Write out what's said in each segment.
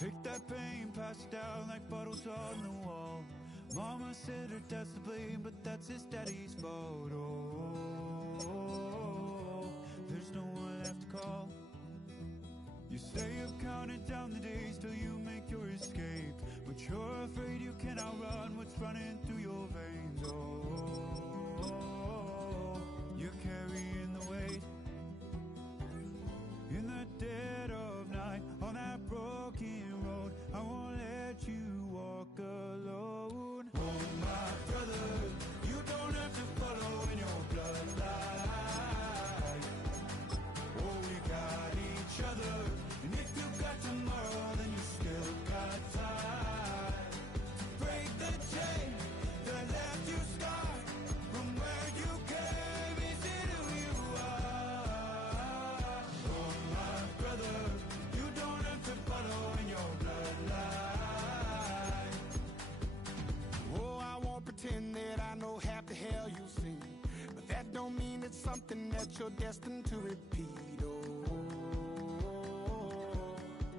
Take that pain, pass it down like bottles on the wall. Mama said her dad's to blame, but that's his daddy's fault. Oh, there's no one left to call. You stay up counting down the days till you make your escape, but you're afraid you cannot run what's running through your veins. Oh, you're carrying the weight in the dead of night on that broken road. I won't let you walk alone. Oh, my brother, you don't have to follow in your bloodline. Oh, we got each other, and if you got tomorrow, then you still got time. Break the chain that left you scarred from where you came into who you are. Oh, my brother, you don't have to follow in your bloodline. Oh, I won't pretend that I know half the hell you've seen, but that don't mean it's something that you're destined to repeat. Oh,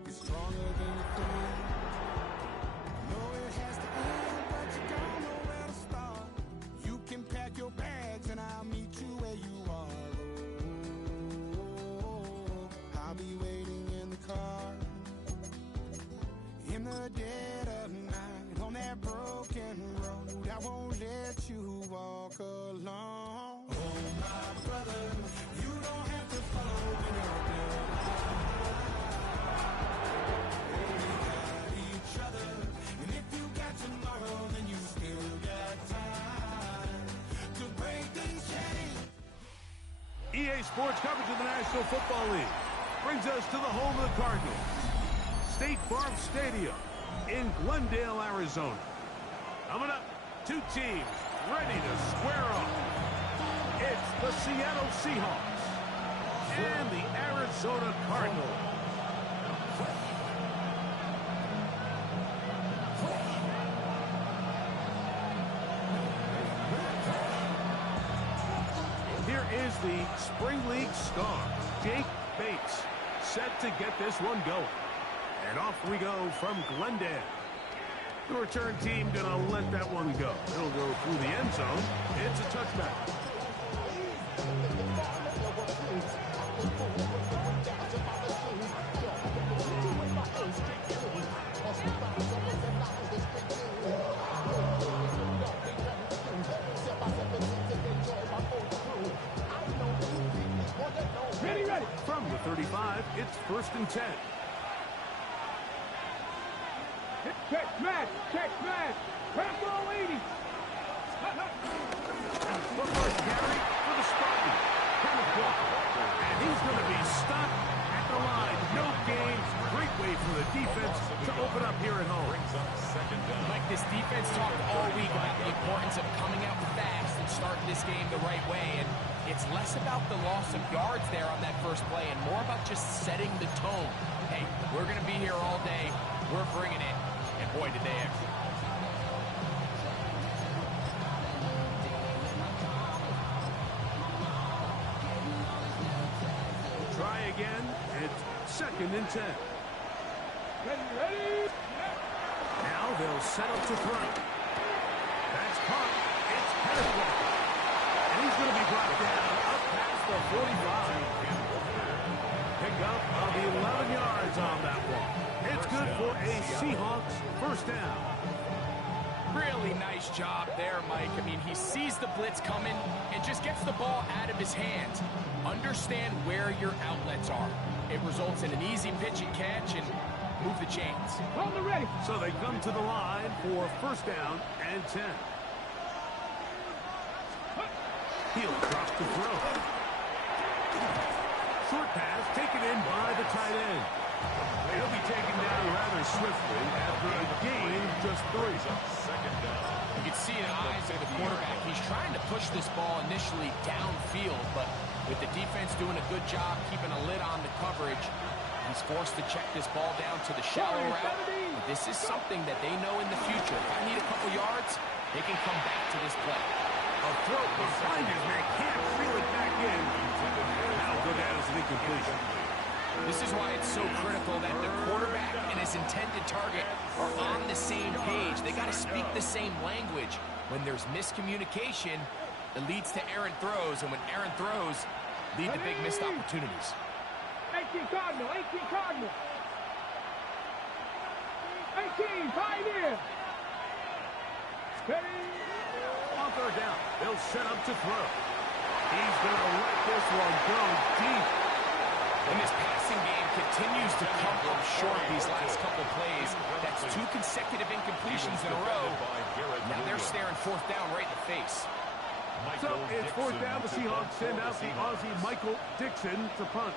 you're stronger than you think. Know it has to end, but you don't know where to start. You can pack your bags and I'll meet you where you are. Oh, I'll be waiting in the car in the dead of night on that broken road. I won't let you walk alone. Oh, my brother, you don't have to follow in your bloodline. We got each other, and if you got tomorrow, then you still got time to break the chain. EA Sports coverage of the National Football League brings us to the home of the Cardinals, State Farm Stadium in Glendale, Arizona. Coming up, two teams ready to square off. It's the Seattle Seahawks and the Arizona Cardinals. Here is the Spring League star, Jake Bates, set to get this one going. And off we go from Glendale. The return team gonna let that one go. It'll go through the end zone. It's a touchback. Ready. From the 35, it's 1st and 10. Check smash! Pass all 80! The first carry for the Spartans. Kenneth Walker. And he's going to be stopped at the line. No gain. Great way for the defense to open up here at home. Like this defense talked all week about the importance of coming out fast and starting this game the right way. And it's less about the loss of yards there on that first play and more about just setting the tone. Hey, we're going to be here all day. We're bringing it. And boy, did they execute. Try again. It's 2nd and 10. Ready? Now they'll set up to throw. That's caught. It's Kenneth Walker. And he's going to be brought down up past the 45. Pick up of 11 yards on that one. It's good for a Seahawks first down. Really nice job there, Mike. I mean, he sees the blitz coming and just gets the ball out of his hands. Understand where your outlets are. It results in an easy pitch and catch and move the chains. On the ready. So they come to the line for 1st down and 10. He'll drop to throw. Short pass taken in by the tight end. He'll be taken down rather swiftly after a gain of just 3. You can see in the eyes of the quarterback, he's trying to push this ball initially downfield, but with the defense doing a good job keeping a lid on the coverage, he's forced to check this ball down to the shallow route. This is something that they know in the future. If I need a couple yards, they can come back to this play. A throw behind his man, can't reel it back in. That'll go down as an incompletion. This is why it's so critical that the quarterback and his intended target are on the same page. They got to speak the same language. When there's miscommunication, it leads to errant throws, and when errant throws lead to big missed opportunities. 18 Cardinal, 18 Cardinal. 18, Pioneer. Ready? On third down, they'll set up to throw. He's going to let this one go deep. And this passing game continues to come up short these last couple plays. That's 2 consecutive incompletions in a row. Now they're staring fourth down right in the face. So it's fourth down. The Seahawks send out the Aussie Michael Dixon to punt.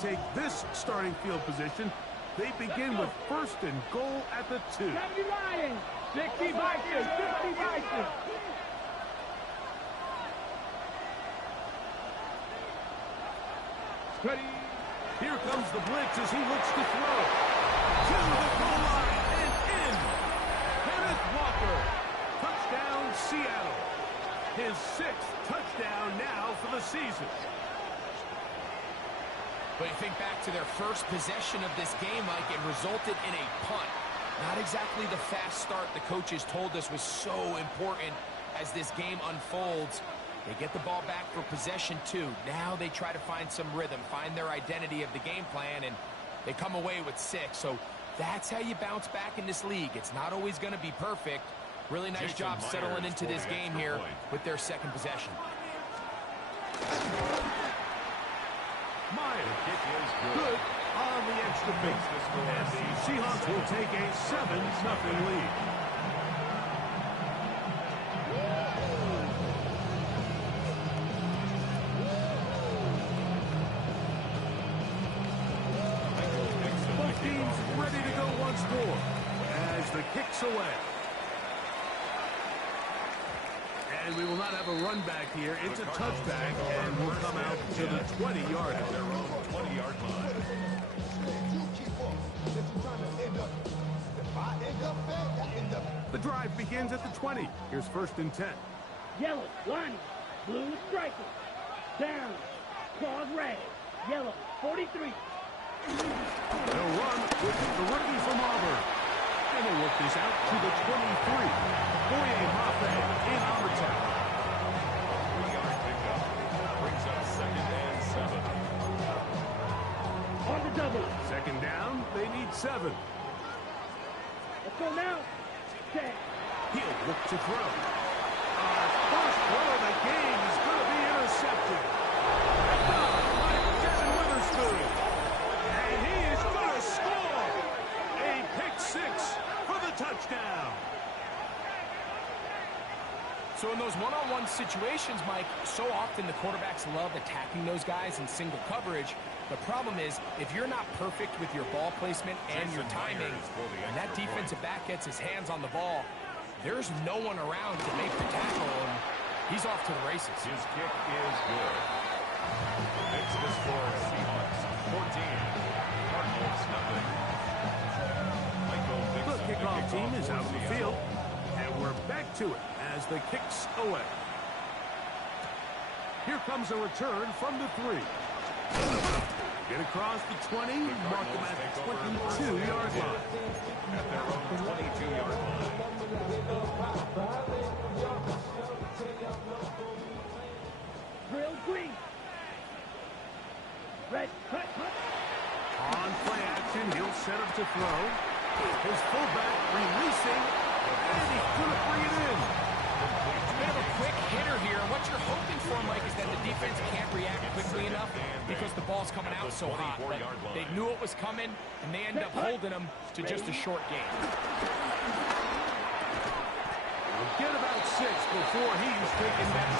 Take this starting field position. They begin with first and goal at the 2. 70 Lions, 60 Vikings, 50 Vikings. Ready? Here comes the blitz as he looks to throw. To the goal line and in. Kenneth Walker. Touchdown, Seattle. His 6th touchdown now for the season. But you think back to their first possession of this game, Mike, it resulted in a punt. Not exactly the fast start the coaches told us was so important as this game unfolds. They get the ball back for possession 2. Now they try to find some rhythm, find their identity of the game plan, and they come away with 6. So that's how you bounce back in this league. It's not always going to be perfect. Really nice job settling into this game here with their second possession. Myers, good on the extra base. And the Seahawks will take a 7-0 lead. Both teams ready to go once more as the kick's away. And we will not have a run back here. It's a touchback, and we'll come out to the 20-yard line. Their own 20-yard line. The drive begins at the 20. Here's first and 10. Yellow, lining, blue striker. Down, claws red, yellow, 43. They'll run with the rookie from Auburn. And they work this out to the 23. Boye Mafe in overtime. 3-yard pickup brings up 2nd and 7. On the double. Second down, they need 7. Let's go now. 10. He'll look to throw. Our first throw of the game is going to be intercepted. Picked up by Jason Witherspoon. And he is going to score. A pick 6 for the touchdown. So in those one-on-one situations, Mike, so often the quarterbacks love attacking those guys in single coverage. The problem is, if you're not perfect with your ball placement and your timing, and that defensive back gets his hands on the ball, there's no one around to make the tackle, and he's off to the races. His kick is good. Makes the score Seahawks 14, Cardinals nothing. The kickoff team is out of the field, and we're back to it as the kick's away. Here comes a return from the 3. Get across the 20, mark them at the 22-yard line. At their own 22-yard line. Drill green. Red, cut. On play action, he'll set up to throw. His fullback releasing, and he's going to bring it in. They have a quick hitter here. What you're hoping for, Mike, is that the defense can't react quickly enough because the ball's coming out so hot. But they knew it was coming, and they end up holding them to just a short gain. We'll get about 6 before he's taken down.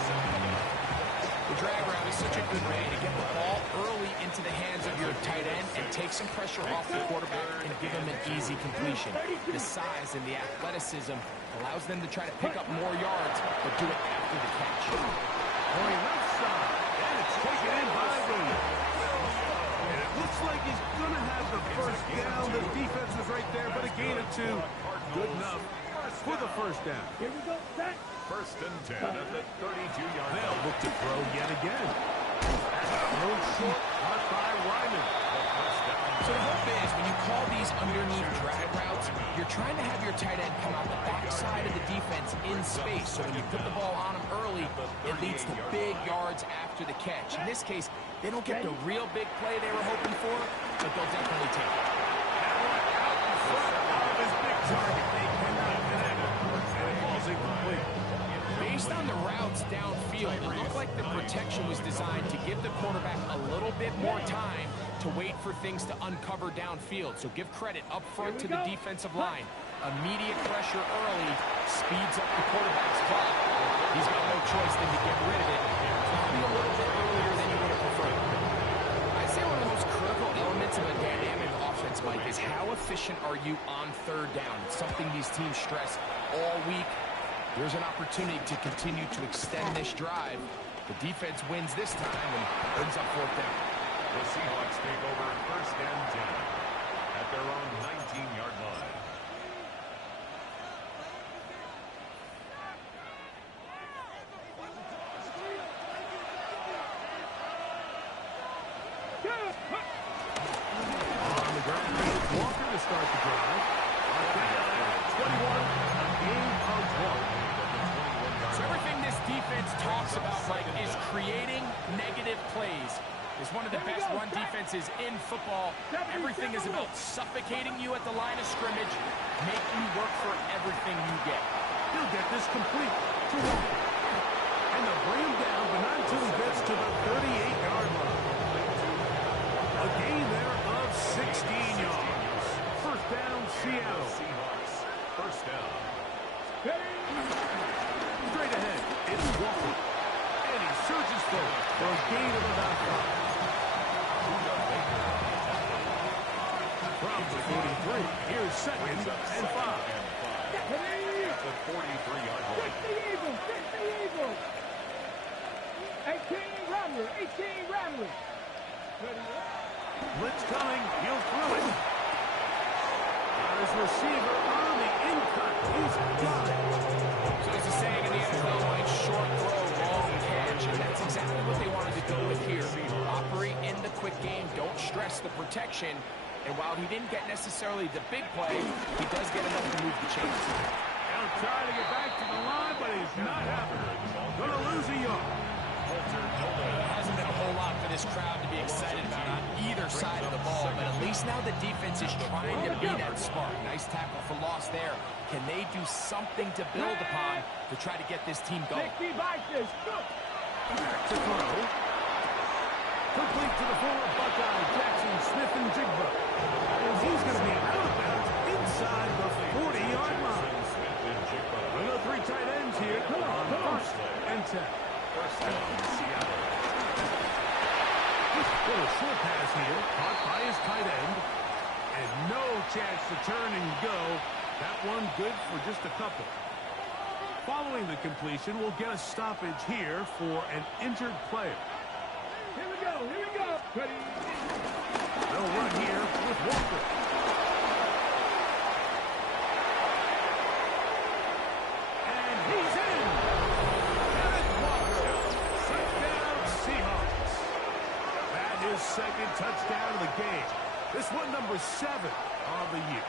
The drag route is such a good way to get the ball early into the hands of your tight end and take some pressure off the quarterback and give him an easy completion. The size and the athleticism allows them to try to pick up more yards, but do it after the catch. Going left side, and it's taken in by Williams. And it looks like he's going to have the first down. The defense was right there, but a gain of 2. Good enough for the first down. Here we go, set. First and 10 at the 32-yard line. They'll look to throw yet again. Throw short, caught by Ryman. So the hope is when you call these underneath drag routes, you're trying to have your tight end come out the backside of the defense in space. So when you put the ball on him early, it leads to big yards after the catch. In this case, they don't get the real big play they were hoping for, but they'll definitely take it. Out in front of his big target. They cannot connect. And it falls incomplete. Based on the routes downfield, it looked like the protection was designed to give the quarterback a little bit more time to wait for things to uncover downfield. So give credit up front to the defensive line. Immediate pressure early speeds up the quarterback's clock. He's got no choice than to get rid of it. Probably a little bit earlier than he would have preferred. I'd say one of the most critical elements of a dynamic offense, Mike, is how efficient are you on third down? It's something these teams stress all week. There's an opportunity to continue to extend this drive. The defense wins this time and brings up fourth down. The Seahawks take over first and 10 at their own 19-yard line. On the ground, it's Walker to start the drive. 21, a gain of 1. So everything this defense talks about, Mike, is creating negative plays. It's one of the best run defenses in football. Everything is about suffocating you at the line of scrimmage, make you work for everything you get. He'll get this complete to Walker. And they'll bring him down, but not until he gets to the 38-yard line. A gain there of 16 yards. First down, Seattle. Seahawks, first down. Straight ahead, it's Walker. And he surges forward for a gain of about 5. From the 43, here's second and 5. The 43-yard line. 60 Eagles. 18 Rattler, 18 Rattler. Blitz coming, he'll throw it. Got his receiver on the in-cut. He's got it. So there's a saying in the NFL, like short throw, long catch, and that's exactly what they wanted to go with here. Operate in the quick game, don't stress the protection, and while he didn't get necessarily the big play, he does get enough to move the chains. He'll try to get back to the line, but he's not happening. Gonna lose a yard. There hasn't been a whole lot for this crowd to be excited about on either side of the ball, but at least now the defense is trying to be that spark. Nice tackle for loss there. Can they do something to build upon to try to get this team going? 60 Vikings, go! Back to throw. Complete to the former Buckeye, Jackson Smith-Njigba. And he's going to be out of bounds inside the 40-yard line. There are 3 tight ends here on first and 10. First down, Seattle. Little short pass here, caught by his tight end. And no chance to turn and go. That one good for just a couple. Following the completion, we'll get a stoppage here for an injured player. Here we go, here we go. Ready? They'll run here with Walker. And he's in. Kenneth Walker. Touchdown, Seahawks. That is second touchdown of the game. This one number 7 of the year.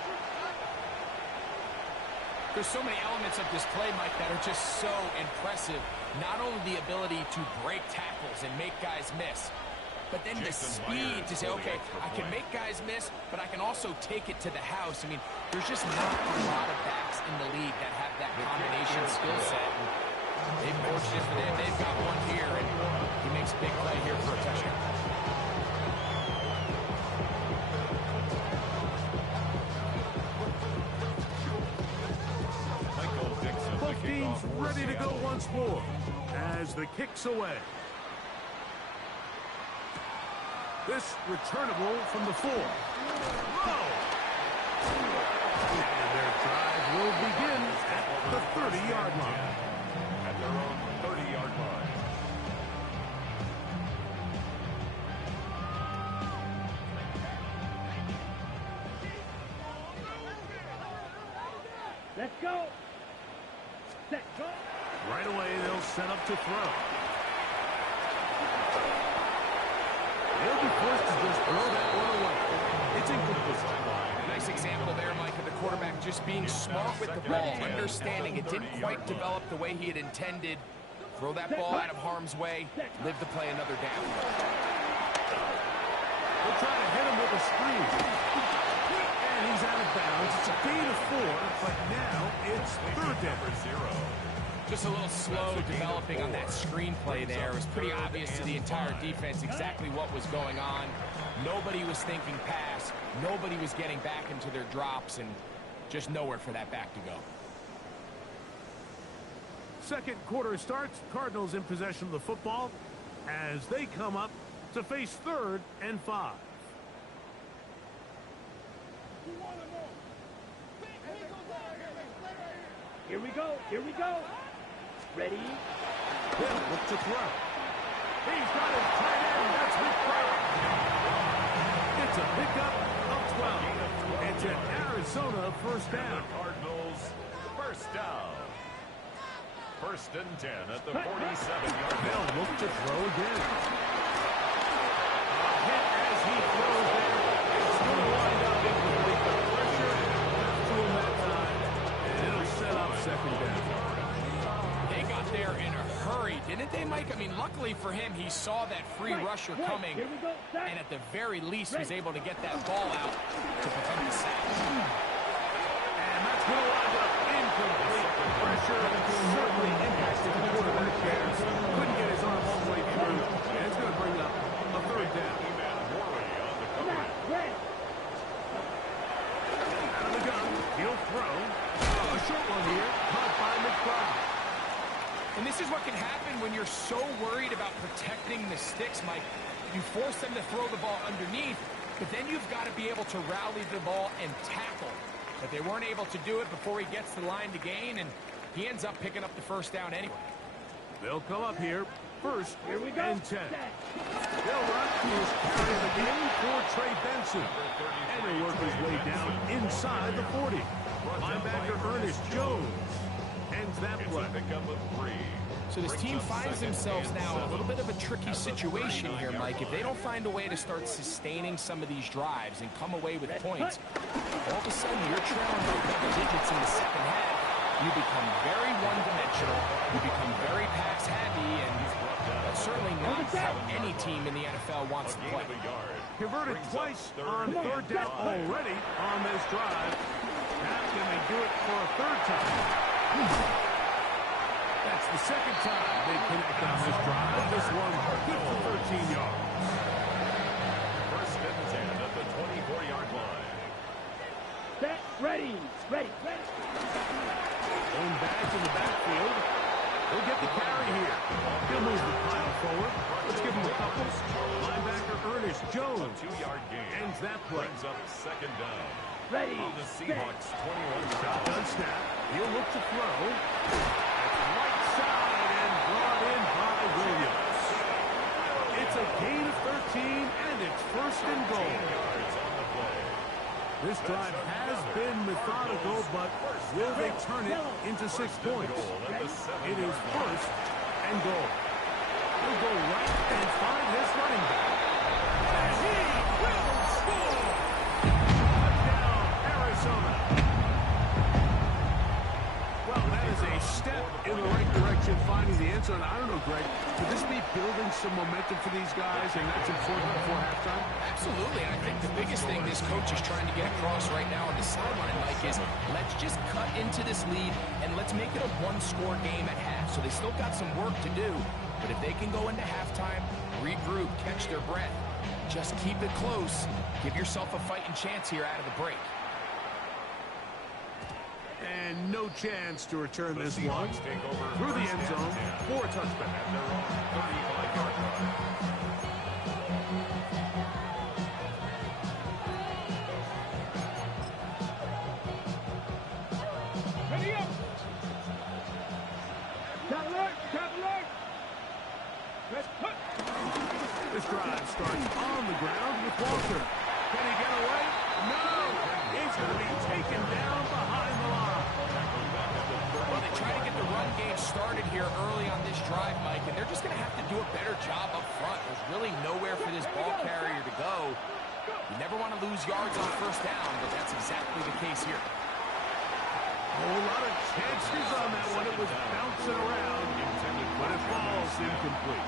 There's so many elements of this play, Mike, that are just so impressive. Not only the ability to break tackles and make guys miss, but then the speed to say, okay, I can make guys miss, but I can also take it to the house. I mean, there's just not a lot of backs in the league that have that combination skill set. They've fortunate for them, they've got one here, and he makes a big play here for a touchdown. Both teams ready to go once more as the kick's away. This returnable from the 4. Throw. And their drive will begin at the 30-yard line. At their own 30-yard line. Let's go. Set, go. Right away, they'll set up to throw. They'll be forced to just throw that one away. It's incomplete. Nice example there, Mike, of the quarterback just being smart with the ball, understanding it didn't quite develop the way he had intended. Throw that ball out of harm's way, live to play another down. They'll try to hit him with a screen. And he's out of bounds. It's a gain of 4, but now it's third down. Just a little slow developing on that screenplay there. It was pretty obvious to the entire defense exactly what was going on. Nobody was thinking pass. Nobody was getting back into their drops, and just nowhere for that back to go. Second quarter starts. Cardinals in possession of the football as they come up to face 3rd and 5. Here we go. Here we go. Ready? Hill look to throw. He's got his tight end. That's Rick Brown. It's a pickup of 12. It's an Arizona first down. Cardinals first down. 1st and 10 at the 47-yard line. Hill look to throw again. A hit as he throws there. It's going to wind up incomplete. The pressure left to him that time, and it'll set up 2nd down. They got there in a hurry, didn't they, Mike? I mean, luckily for him, he saw that free rusher coming, and at the very least was able to get that ball out to prevent the sack. And that's going to wind up incomplete. Pressure certainly impacted the quarterback there. Couldn't get his arm all the way through, and it's going to bring up a 3rd down. Out of the gun, he'll throw. A short one here, caught by McBride. And this is what can happen when you're so worried about protecting the sticks, Mike. You force them to throw the ball underneath, but then you've got to be able to rally the ball and tackle. But they weren't able to do it before he gets the line to gain, and he ends up picking up the first down anyway. They'll come up here, 1st and 10. They'll run his carry again for Trey Benson. And they work his way down inside the 40. Linebacker Ernest Jones ends that play. So this team finds themselves now in a little bit of a tricky situation here, Mike. If they don't find a way to start sustaining some of these drives and come away with points, all of a sudden you're trailing by double digits in the second half. You become very one-dimensional. You become very pass-happy, and that's certainly not how any team in the NFL wants to play. Converted twice on 3rd down already on this drive. Now can they do it for a 3rd time? That's the 2nd time they connect on this drive. This one good for 13 yards. 1st and 10 at the 24-yard line. Set, ready. Ready. Going back in the backfield. He'll get the carry here. He'll move the pile forward. Let's give him a couple. Linebacker Ernest Jones. 2-yard gain. Ends that play. Brings up 2nd down. Ready. On the Seahawks 21. Shotgun snap. He'll look to throw. Right side and brought in by Williams. It's a gain of 13, and it's 1st and goal. Yards on the play. This drive has been methodical, but will they turn it into 6 points? It is 1st and goal. He'll go right and find his running back. And he will score! Touchdown, Arizona. Well, that is a step in the right direction, finding the end zone. I don't know, Greg, could this be building some momentum for these guys, and that's important before halftime? Absolutely, and I think the biggest thing this coach is trying to get across right now on the sideline, Mike, is let's just cut into this lead and let's make it a one-score game at half. So they still got some work to do, but if they can go into halftime, regroup, catch their breath, just keep it close, give yourself a fighting chance here out of the break. And no chance to return this one through the end zone for a touchback. This drive starts on the ground with Walter. Can he get away? No! He's going to be taken down behind the line. Well, they try to get the run game started here early on this drive, Mike, and they're just going to have to do a better job up front. There's really nowhere for this ball carrier to go. You never want to lose yards on first down, but that's exactly the case here. A whole lot of chances on that one. It was bouncing around, but it falls incomplete.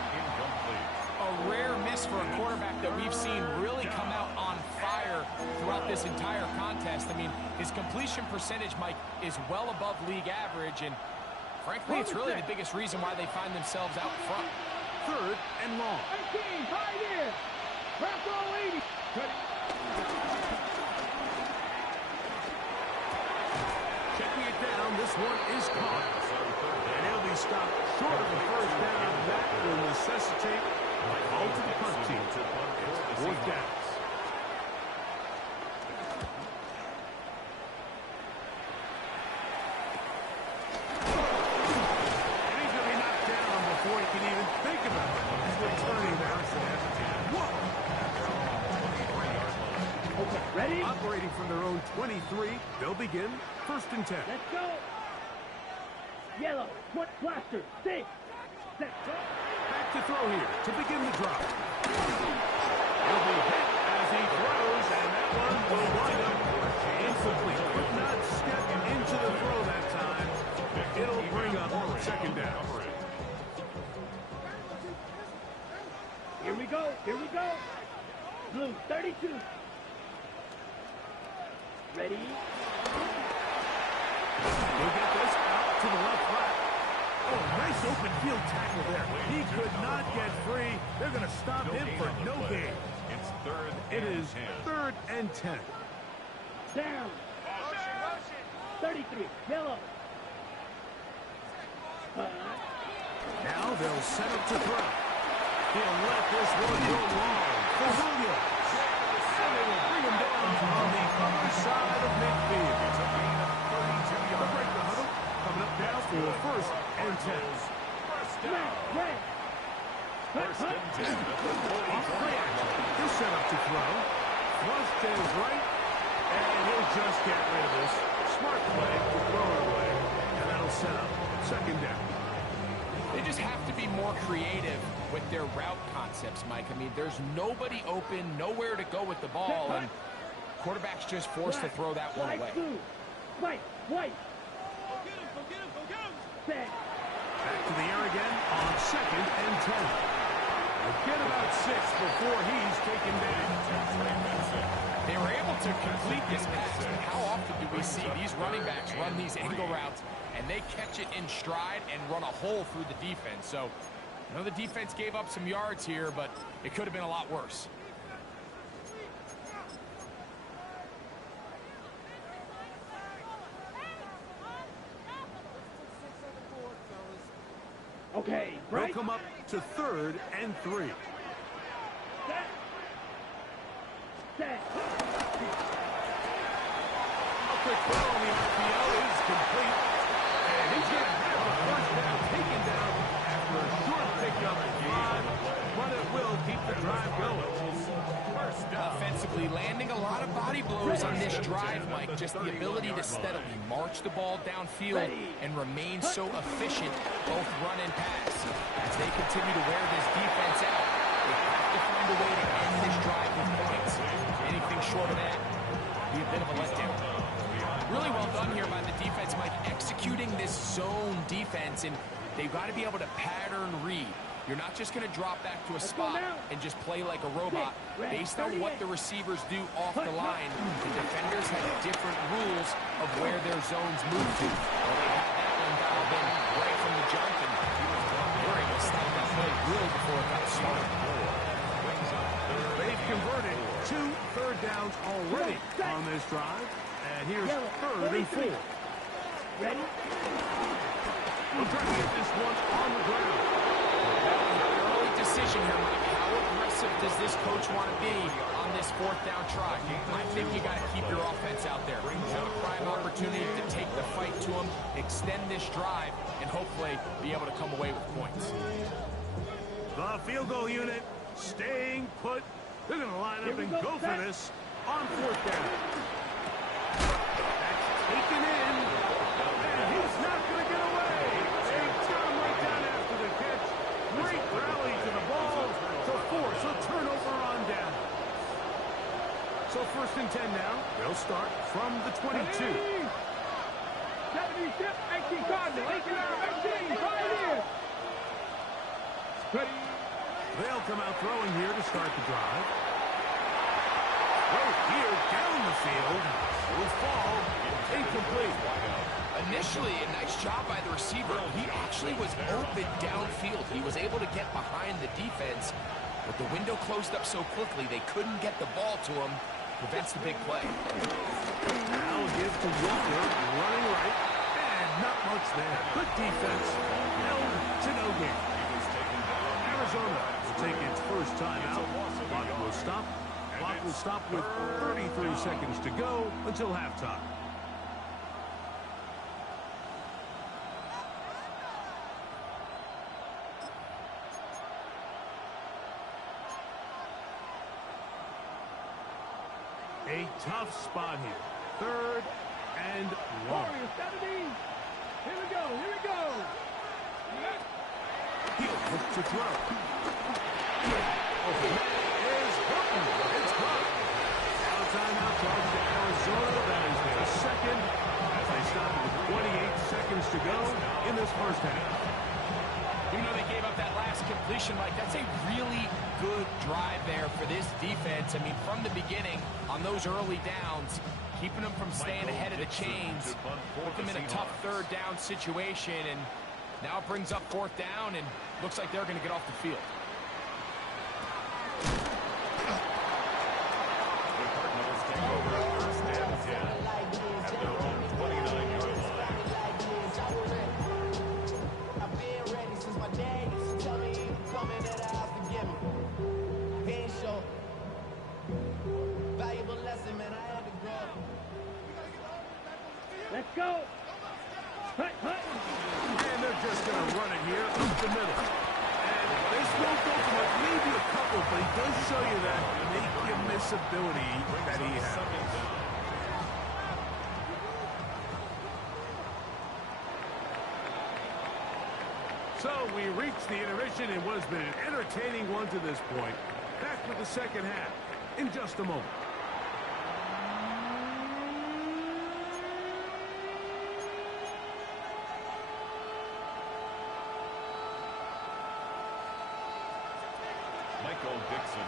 A rare miss for a quarterback that we've seen really come out on fire throughout this entire contest. I mean, his completion percentage, Mike, is well above league average, and frankly, it's really the biggest reason why they find themselves out front. Third and long. 18, high there. Press all 80. Checking it down, this one is caught. And he'll be stopped short of the first down. That will necessitate a call to the punt team. Fourth downs. And he's going to be knocked down before he can even think about it. He's returning now. Okay, ready? Operating from their own 23, they'll begin first and 10. Let's go. Yellow, foot blaster, 6. Set. Back to throw here to begin the drive. He'll be hit as he throws, and that one will wind up incomplete. Could not step into the throw that time. It'll bring up second down. Here we go, here we go. Blue, 32. Ready? He'll get this out to the left flat. Oh, nice open field tackle there. He could not get free. They're going to stop him for no gain. It's third. It is third and 10. Down. 33, yellow. Now they'll set up to throw. He'll let this one go long for Williams. And they will bring him down on the other side of midfield. It's a gain of 32 yards. The break the huddle coming up now for first and 10. First down. First and 10. Off play action. He'll set up to throw. Thrust to his right. And he'll just get rid of this. Smart play to throw it away. And that'll set up second down. They just have to be more creative with their route concepts, Mike. I mean, there's nobody open, nowhere to go with the ball, and quarterback's just forced to throw that one away. White. Set. Back to the air again on second and 10. They'll get about 6 before he's taken down. They were able to complete this pass, but how often do we see these running backs run these angle routes and they catch it in stride and run a hole through the defense? So, I know the defense gave up some yards here, but it could have been a lot worse. Okay, They'll right. come up to third and 3. Set. Set. A quick throw on the RPO is complete. And he's going to have the first down taken down after a short pickup at 5. But it will keep the drive going. First down. Offensively, landing a lot of body blows on this drive, Mike. Just the ability to steadily march the ball downfield and remain so efficient, both run and pass. As they continue to wear this defense out, they have to find a way to end this drive with points. Anything short of that would be a bit of a letdown. Really well done here by the defense, Mike, executing this zone defense, and they've got to be able to pattern read. You're not just going to drop back to a spot and just play like a robot. Based on what the receivers do off the line, the defenders have different rules of where their zones move to. Well, they had that one dialed in right from the jump, and they were able to stop that play really before it got started. They've converted 2 third downs already on this drive. And here's third and 4. Ready? We'll try to get this one on the ground. Early decision here, Mike. How aggressive does this coach want to be on this fourth down try? I think you got to keep your offense out there. You have a prime opportunity to take the fight to them, extend this drive, and hopefully be able to come away with points. The field goal unit staying put. They're going to line up and go for this on 4th down. That's taken in, and he's not going to get away. They got him right down after the catch. Great rally to the ball to force a turnover on down. So 1st and 10 now. They'll start from the 22. 76, 18 Cardinal, 18 right here. Ready. They'll come out throwing here to start the drive. Right here down the field. Will fall incomplete. Initially, a nice job by the receiver. He actually was open downfield. He was able to get behind the defense, but the window closed up so quickly they couldn't get the ball to him. Prevents the big play. Now give to Walker, running right, and not much there. Good defense. Held to no gain. Arizona will take its first time out. Clock will stop. Clock will stop with 33 seconds to go until halftime. A tough spot here. 3rd and long. Warriors, 70. Here we go, here we go. He'll look to throw. Is Horton. It's caught. Now timeout charge to Arizona. That is their second as they stop with 28 seconds to go in this first half. Even though they gave up that last completion, Mike, that's a really good drive there for this defense. I mean, from the beginning, on those early downs, keeping them from staying ahead of the chains, put them in a tough 3rd down situation, and now it brings up 4th down, and looks like they're going to get off the field. The Cardinals take over 1st and 10 at their own 29-yard line. Let's go. Hut, hut. And they're just going to run it here up the middle. And this won't go for much, maybe a couple, but he does show you that make-you-miss ability that he has. So we reach the intermission in what has been an entertaining one to this point. Back with the second half in just a moment.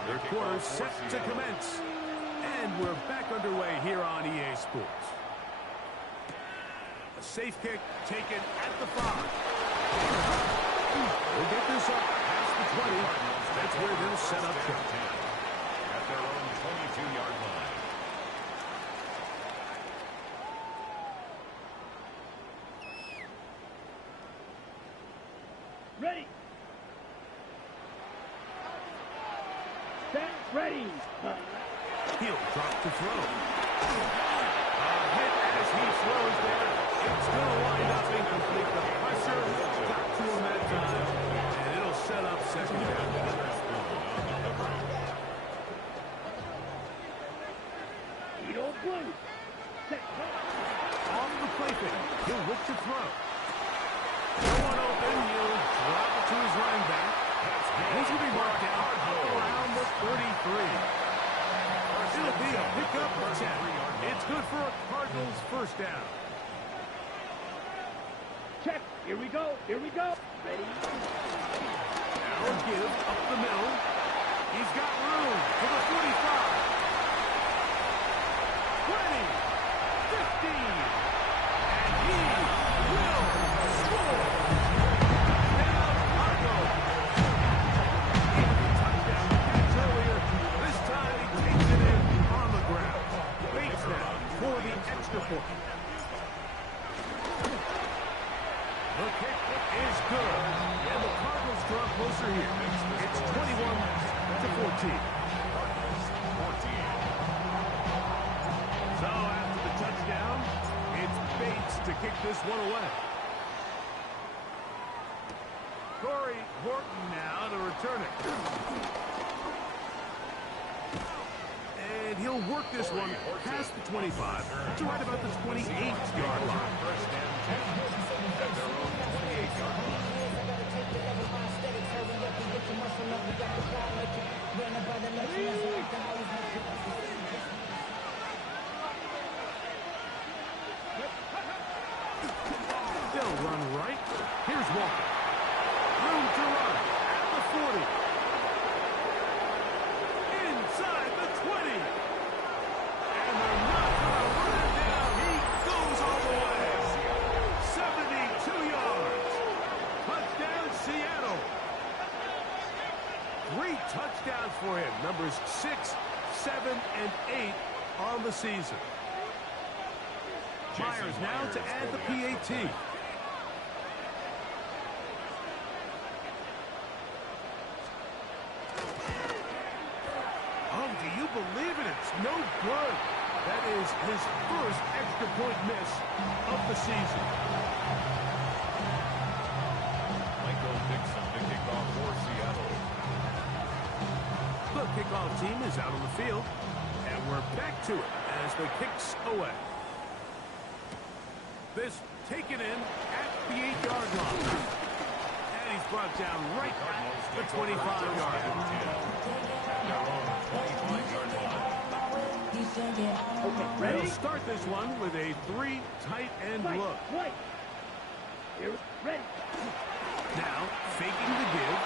Their quarters set to commence. And we're back underway here on EA Sports. A safe kick taken at the 5. They'll get this up past the 20. That's where they'll set up shop. At their own 22-yard line. Ready. Set, ready. He'll drop to throw. A hit as he throws there. It's going to wind up incomplete. The pressure got to him that time, and it'll set up second down. Edo Blue. Set, Off the play fake. He'll look to throw. No one open. He'll drop it to his running back. He's going to be marked down around the 33. It'll be a pickup of 10. It's good for a Cardinals first down. check. Here we go. Here we go. Ready. Now a give up the middle. He's got room for the 45. 20. 15. And he will score. Now Cardinals. Touchdown catch earlier. This time he takes it in on the ground. Waits now for the extra point. The kick is good. And the Cardinals draw closer here. It's 21-14. So after the touchdown, it's Bates to kick this one away. Corey Horton now to return it. And he'll work this one past the 25 to right about the 28-yard line. First and 10 at their own 28-yard line. They'll run right. Here's Walker. Room to run at the 40. Inside the 20. And they're not going to run it down. He goes all the way. 72 yards. Touchdown, Seattle. 3 touchdowns for him. Numbers 6, 7, and 8 on the season. Myers now to add the PAT. Oh, do you believe it? It's no good. That is his first extra point miss of the season. Michael Dixon to kick off for Seattle. The kickoff team is out on the field, and we're back to it as the kick's away. This taken in at the 8-yard line. And he's brought down right at the 25-yard line. Okay, ready? They'll start this one with a 3 tight end look. Right. Here, ready. Now, faking the give.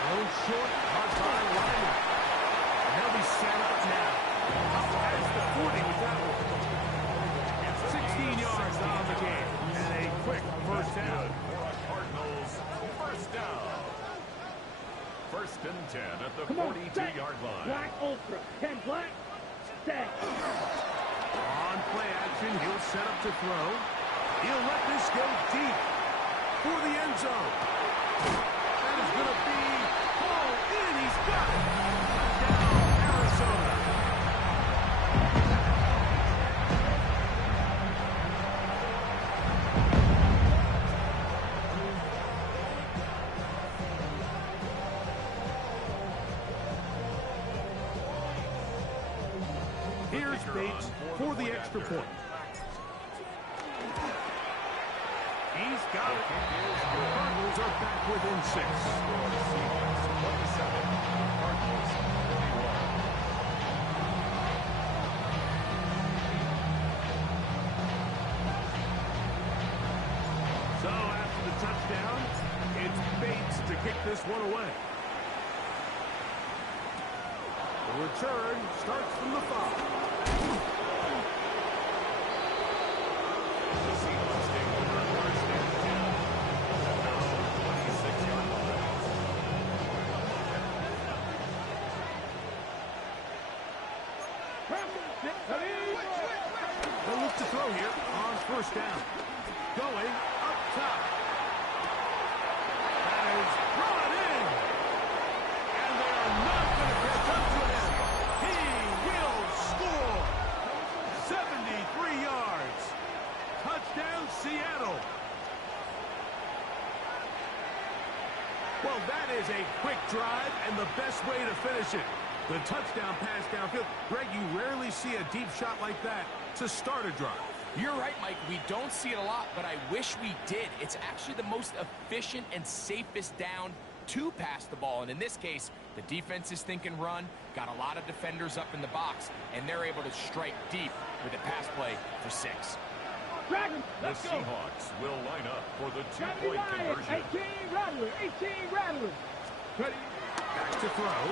Thrown short, caught by Lyman. And they'll be set up now. That's the 40 with that one. 16 yards on the game. And a quick first down. For a Cardinals first down. First and 10 at the 42-yard line. Black Ultra. 10 black. Set. On play action, he'll set up to throw. He'll let this go deep for the end zone. That is going to be hauled in. He's got it. Down, Arizona. Here's Bates for the extra point. He's got it. Cardinals are back within 6. So after the touchdown, it's Bates to kick this one away. The return starts from the 5. They'll look to throw here on first down. Going up top. That is brought in. And they are not going to catch up to him. He will score. 73 yards. Touchdown, Seattle. Well, that is a quick drive and the best way to finish it. The touchdown pass downfield. Greg, you rarely see a deep shot like that to start a drive. You're right, Mike. We don't see it a lot, but I wish we did. It's actually the most efficient and safest down to pass the ball. And in this case, the defense is thinking run, got a lot of defenders up in the box, and they're able to strike deep with a pass play for 6. The Seahawks will line up for the 2-point conversion. 18 Rattler. 18 Rattler. Ready? Back to throw.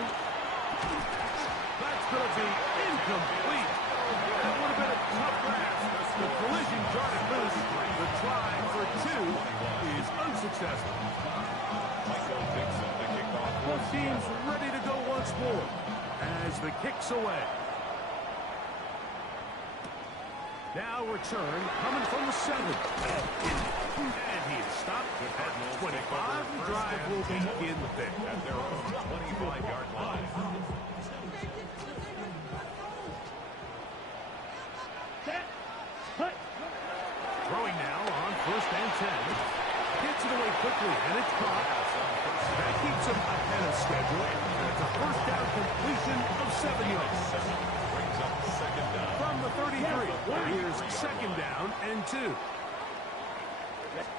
That's going to be incomplete. That would have been a tough grasp. The collision jarred it loose. The try for 2 is unsuccessful. Michael Dixon to kick off. Both teams ready to go once more as the kick's away. Now return coming from the 7. And he is stopped at 25. The drive will begin the pick. At their own 25-yard line. Set. Put. Throwing now on first and 10. Gets it away quickly, and it's caught. That keeps him ahead of schedule. And it's a first down completion of 7 yards. Brings up second down. From the 33, here's second down and 2.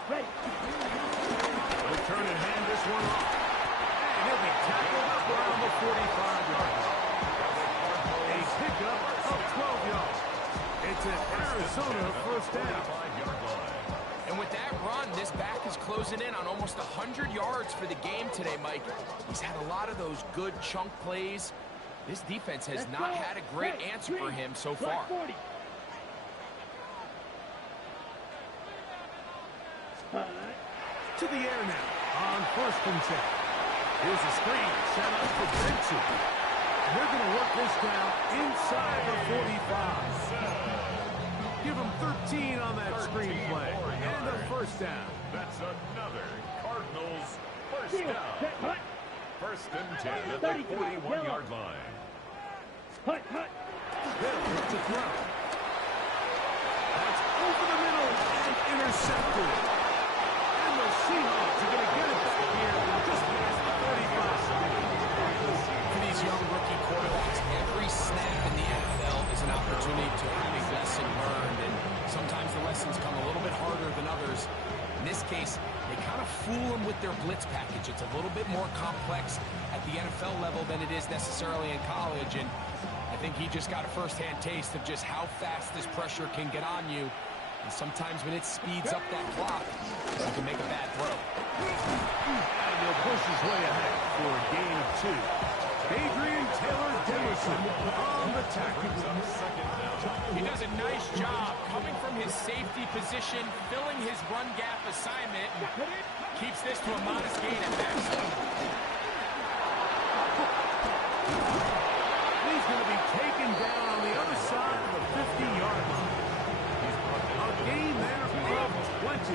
Ready. They'll turn and hand this one off. And he'll be tackled up around the 45-yard line. A pickup of 12 yards. It's an Arizona first down. And with that run, this back is closing in on almost 100 yards for the game today, Mike. He's had a lot of those good chunk plays. This defense has not had a great answer for him so far. To the air now on 1st and 10. Here's a screen set up for Benson. They're going to work this down inside the 45. Give him 13 on that screen play. And a first down. That's another Cardinals first down. 1st and 10 at the 41-yard line. Hut. Hill to throw. That's over the middle and intercepted. And the Seahawks are going to get it back here just past the 45. For these young rookie quarterbacks, every snap in the NFL is an opportunity to have a lesson learned, and sometimes the lessons come a little bit harder than others. In this case, they kind of fool them with their blitz package. It's a little bit more complex at the NFL level than it is necessarily in college, and I think he just got a first-hand taste of just how fast this pressure can get on you. And sometimes when it speeds up that clock, you can make a bad throw. And he'll push his way ahead for a gain of 2. Adrian Taylor-Demerson on the tackle. He does a nice job coming from his safety position, filling his run gap assignment, and keeps this to a modest gain at best. He's going to be taken down on the other side of the 50-yard line. A gain there of 20.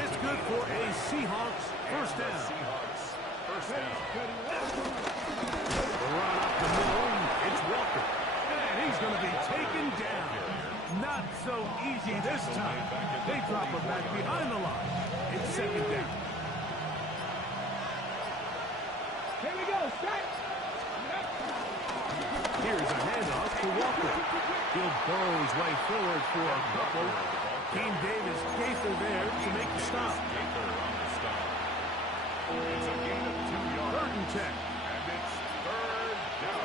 It's good for a Seahawks first down. Run up the middle. It's Walker. And he's going to be taken down. Not so easy this time. They drop him back behind the line. It's second down. Here we go, set. Here's a handoff to Walker. He'll burrow his way forward for a couple. Team Davis Gaither there to make the stop. It's a gain of 2 yards. 3rd and 10. And it's 3rd down.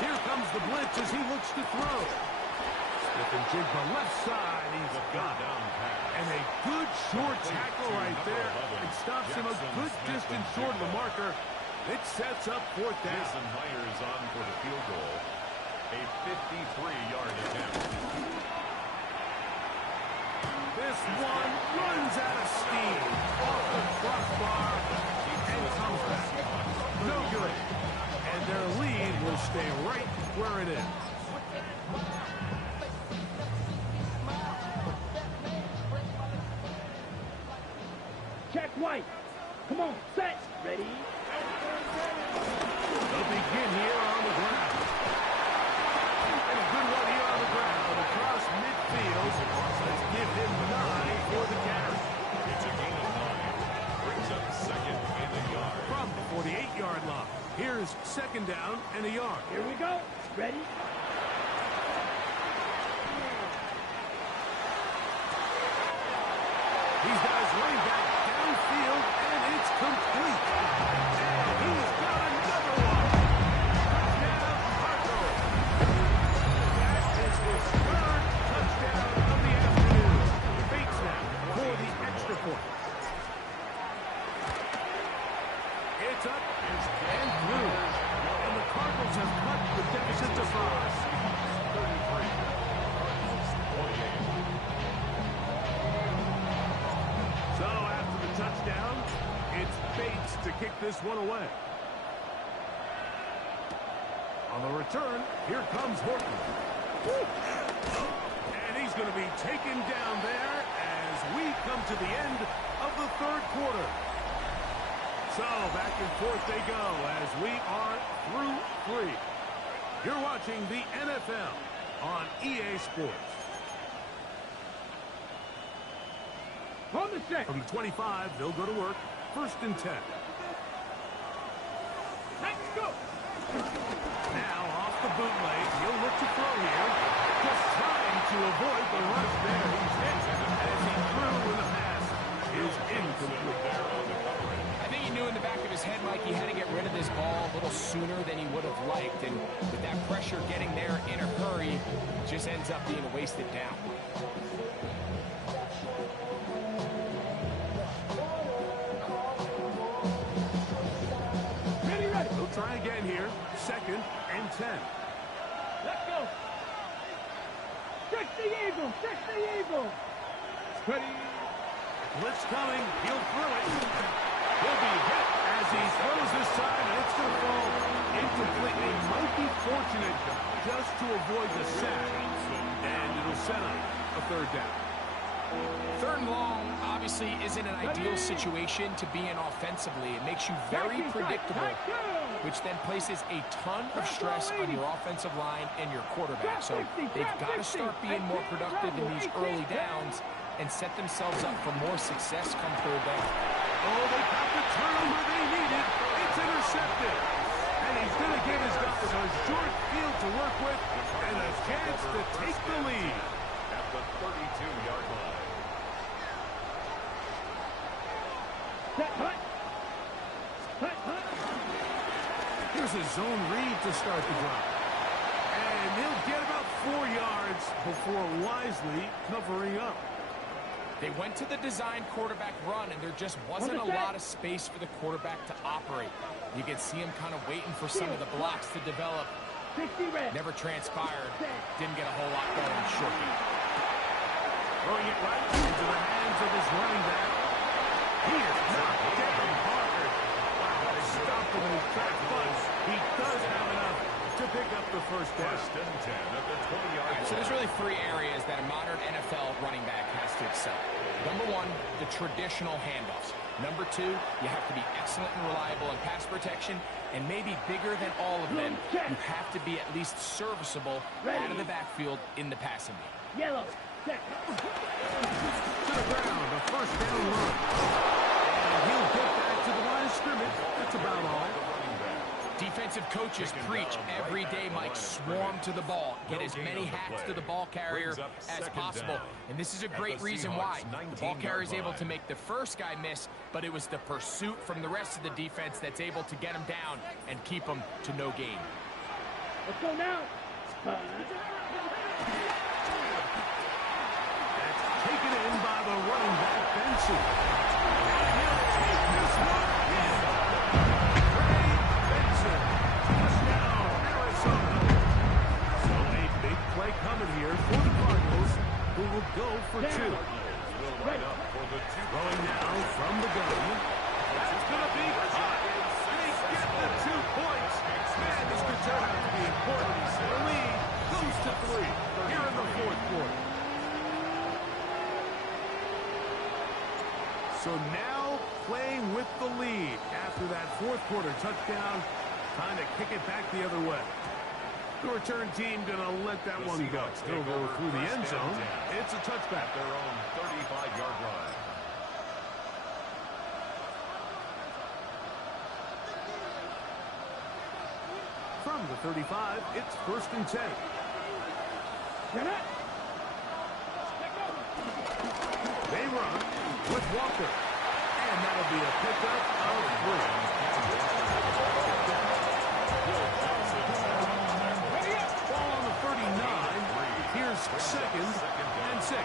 Here comes the blitz as he looks to throw. Smith and Jigba left side. He's got it. And a good short tackle right there. It stops him a good distance short of the marker. It sets up 4th down. Jason Myers on for the field goal. A 53-yard attempt. This one runs out of steam. Off the crossbar and comes back. No good. And their lead will stay right where it is. Check right. Come on, set. Ready. They'll begin here on the ground. And a good one here on the ground across midfield. Let's give him 9 for the carry. It's a gain of 9. Brings up second and a yard. From the 48-yard line. Here's second down and a yard. Here we go. Ready. He's got his way back downfield, and it's complete. And he's got another one. Touchdown, Cardinals. That is his 3rd touchdown of the afternoon. Bates now for the extra point. It's up and through. And the Cardinals have cut the deficit to 5. 33. Cardinals 28. So after the touchdown, it's Bates to kick this one away. On the return, here comes Horton. And he's going to be taken down there as we come to the end of the 3rd quarter. So back and forth they go as we are through 3. You're watching the NFL on EA Sports. On the set. From the 25, they'll go to work. 1st and 10. Let's go. Now off the bootleg, he'll look to throw here. Just trying to avoid the rush there. He's hit as he threw with a pass. Is incomplete. I think he knew in the back of his head, Mike, he had to get rid of this ball a little sooner than he would have liked. And with that pressure getting there in a hurry, it just ends up being a wasted down. He'll try again here. 2nd and 10. Let's go. Stretch the eagle. Stretch the eagle. Ready. Blitz coming. He'll throw it. He'll be hit as he throws this time, and it's going to fall incomplete. They might be fortunate just to avoid the sack, and it'll set up a 3rd down. 3rd and long obviously isn't an ideal situation to be in offensively. It makes you very predictable, which then places a ton of stress on your offensive line and your quarterback. So they've got to start being more productive in these early downs and set themselves up for more success come 3rd down. Oh, they got the turnover they needed. It's intercepted. And he's going to give his guys a short field to work with and a chance to take the lead. At the 32-yard line. Set, hut. Hut, hut. Here's a zone read to start the drive. And he'll get about 4 yards before wisely covering up. They went to the design quarterback run, and there just wasn't a lot of space for the quarterback to operate. You can see him kind of waiting for some of the blocks to develop. 60 red. Never transpired. Didn't get a whole lot going short game. Throwing it right into the hands of his running back. He is knocked down hard. Wow, they stopped him in his tracks, but he does have enough to pick up the 1st down. 1st and 10 at the 20-yard line. So there's really 3 areas that a modern NFL running back has to excel. Number 1, the traditional handoffs. Number 2, you have to be excellent and reliable in pass protection. And maybe bigger than all of them, you have to be at least serviceable out of the backfield in the passing game. Yellow. Set. To the ground, a 1st down run. And he'll get back to the line of scrimmage. That's about all. Defensive coaches preach every day, Mike, swarm to the ball. Get as many hats to the ball carrier as possible. And this is a great reason why. The ball carrier is able to make the first guy miss, but it was the pursuit from the rest of the defense that's able to get him down and keep him to no gain. Let's go now. That's taken in by the running back, Benson. And he'll take this one in. Touchdown, Arizona. So a big play coming here for the Cardinals, who will go for 2. Throwing now from the gun. That's going to be caught. They get the 2 points. Man, this could turn out to be important. The lead goes to 3 here in the 4th quarter. So now playing with the lead after that 4th quarter touchdown. Trying to kick it back the other way. The return team going to let that one go. Still go through the end zone. It's a touchback. Their own 35-yard line. From the 35, it's 1st and 10. They run with Walker. And that'll be a pickup of 3. Ball on the 39. Here's 2nd and 6.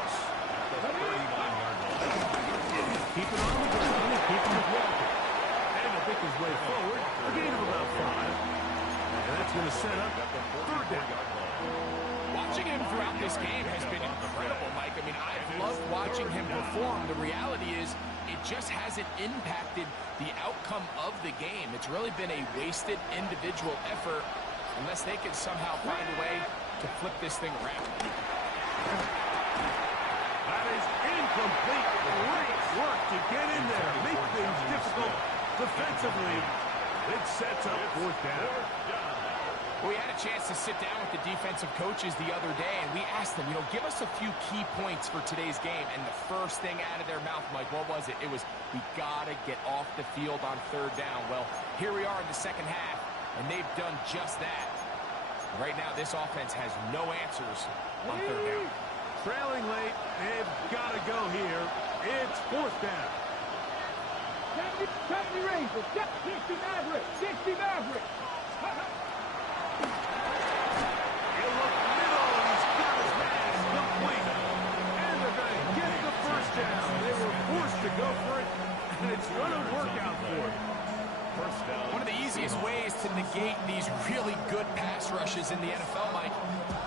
Keep it on the ground. Keep it with Walker. And he'll pick his way forward. A gain of about 5. And that's going to set up 3rd down. Watching him throughout this game has been incredible, Mike. I mean, I've loved watching him perform. The reality is it just hasn't impacted the outcome of the game. It's really been a wasted individual effort unless they can somehow find a way to flip this thing around. That is incomplete. Great work to get in there. Make things difficult defensively. It sets up 4th down. We had a chance to sit down with the defensive coaches the other day, and we asked them, give us a few key points for today's game. And the first thing out of their mouth, Mike, what was it? It was, we got to get off the field on third down. Well, here we are in the second half, and they've done just that. Right now, this offense has no answers on third down. Trailing late, they've got to go here. It's fourth down. 70 Rangers, 60 Mavericks, 60 Mavericks. You look middle, and he's got his man complete. And they're going to get the first down. They were forced to go for it, and it's going to work out for them. First down. One of the easiest ways to negate these really good pass rushes in the NFL, Mike,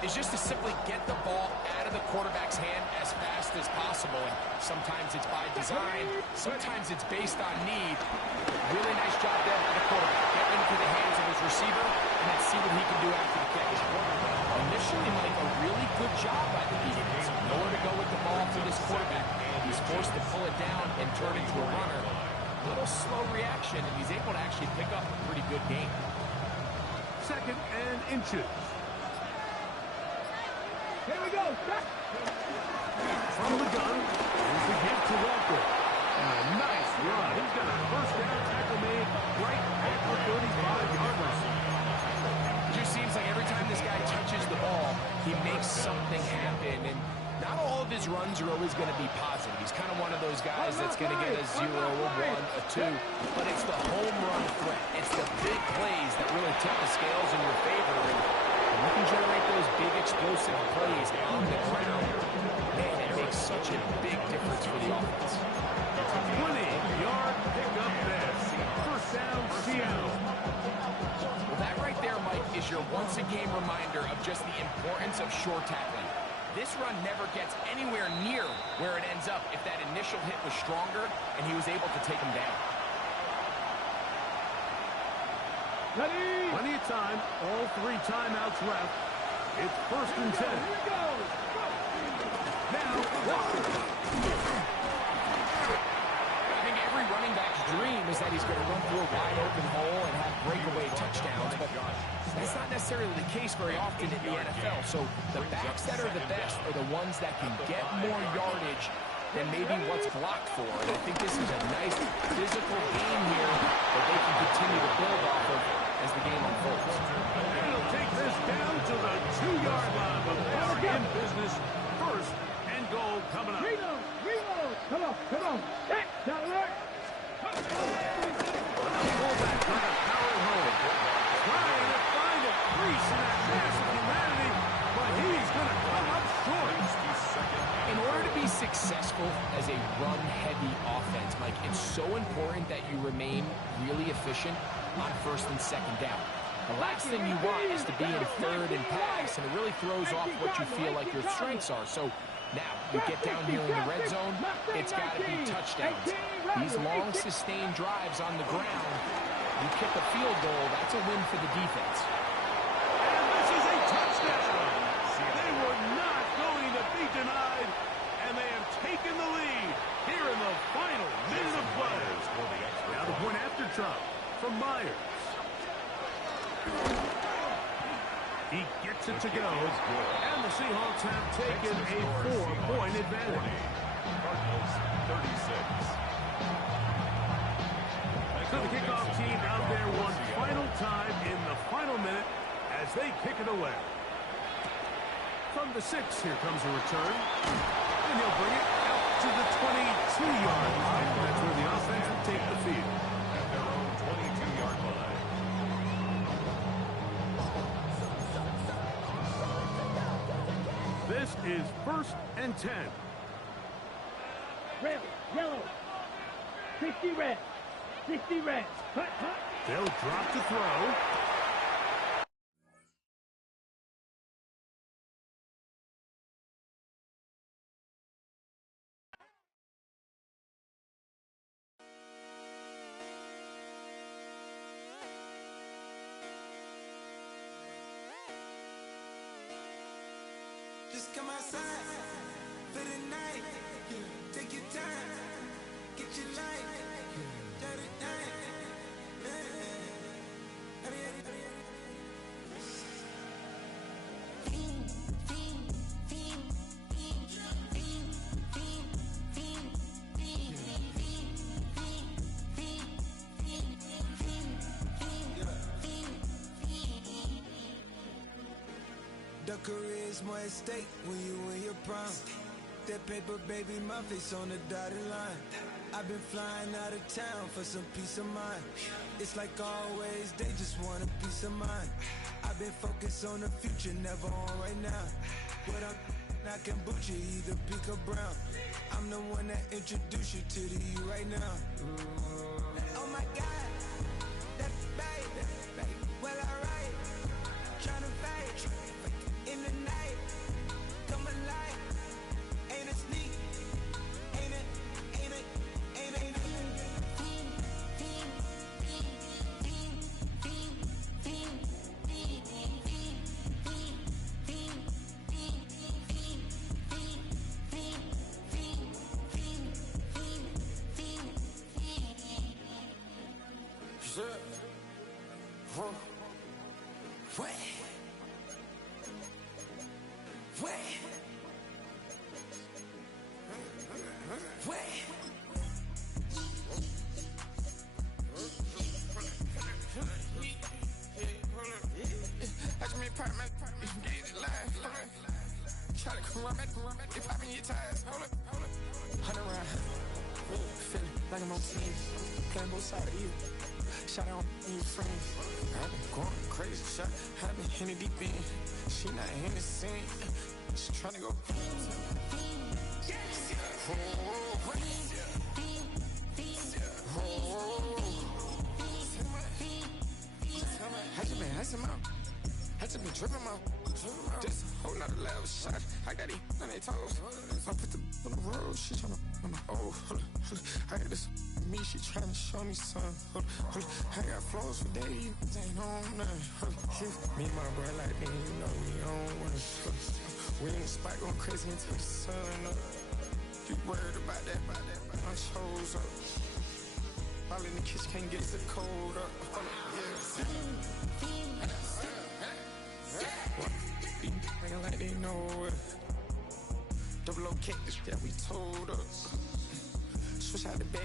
is just to simply get the ball out of the quarterback's hand as fast as possible. And sometimes it's by design, sometimes it's based on need. Really nice job there by the quarterback. Get into the hands of his receiver and then see what he can do after the catch. Initially, Mike, a really good job by the defense. Nowhere to go with the ball for this quarterback. He's forced to pull it down and turn into a runner. A little slow reaction, and he's able to actually pick up a pretty good game. Second and inches. Here we go. From the gun, here's the give to Walker. And a nice run. He's got a first down tackle made right at the 35-yard line. It just seems like every time this guy touches the ball, he makes something happen. And not all of his runs are always going to be positive. He's kind of one of those guys that's going to get a 0, a 1, a 2. But it's the home run threat. It's the big plays that really tip the scales in your favor. And you can generate those big explosive plays on the ground. Man, it makes such a big difference for the offense. 20-yard pickup there. First down, Seattle. Well, that right there, Mike, is your once-a-game reminder of just the importance of short tackling. This run never gets anywhere near where it ends up if that initial hit was stronger and he was able to take him down. Ready? Plenty of time. All 3 timeouts left. It's first and 10. Here we go. Now, Walker. I think every running back's dream is that he's going to run through a wide open hole and have breakaway touchdowns, but that's not necessarily the case very often in the NFL. So the backs that are the best are the ones that can get more yardage than maybe what's blocked for. And I think this is a nice physical game here that they can continue to build off of as the game unfolds. And he'll take this down to the 2-yard line, but they're in business. First and goal coming up. Reload. Come on. Hey, that work. Fullback trying to power it home. Trying to find a crease in that mass of humanity, but he's going to come up short. In order to be successful as a run-heavy offense, Mike, it's so important that you remain really efficient on first and second down. The last thing you want is to be in third and pass, and it really throws off what you feel like your strengths are. So now, you get down here in the red zone, it's got to be touchdowns. These long, sustained drives on the ground, you kick a field goal, that's a win for the defense. And this is a touchdown. They were not going to be denied, and they have taken the lead here in the final minute of play. Now the point after drop from Myers. He gets it to go, and the Seahawks have taken a 4-point advantage. Cardinals 36. So the kickoff team out there one final time in the final minute as they kick it away. From the 6, here comes a return, and he'll bring it out to the 22-yard line. That's where the offense will take the field. At their own 22-yard line. This is first and 10. Red, yellow. 60 red. 60 red. Hut. They'll drop to throw. Just come outside for the night. Take your time, get your life. Dirty night. your career is more at stake when you in your prime. That paper, baby, my face on the dotted line. I've been flying out of town for some peace of mind. It's like always, they just want a peace of mind. I've been focused on the future, never on right now. What I'm not kombucha, either pink or brown. I'm the one that introduced you to the you right now. Oh my God, that baby, well alright. Tryna fight in the night, come alive. Ain't it sneak? Ain't it? Ain't it? Ain't it? Ain't it? Like I'm on team, playing both sides of you. Shout out to your friends. I've been going crazy, shot. I've been in the deep end. She not in the scene. She tryna go. I just been tripping out. Just a whole nother level shot. I got it on their toes. I put the on the road. She tryna. Oh, hold up. I got this me. She tryna show me something. Hold up. I got flows for days. Ain't on nothing. Me and my bro like me. You know we on one. We in the spot going crazy until the sun up. You worried about that? I chose up. All in the kitchen can't get the cold up. Yeah. Nigga like they know it. Double O cactus, yeah, we told us. Switch out the bed.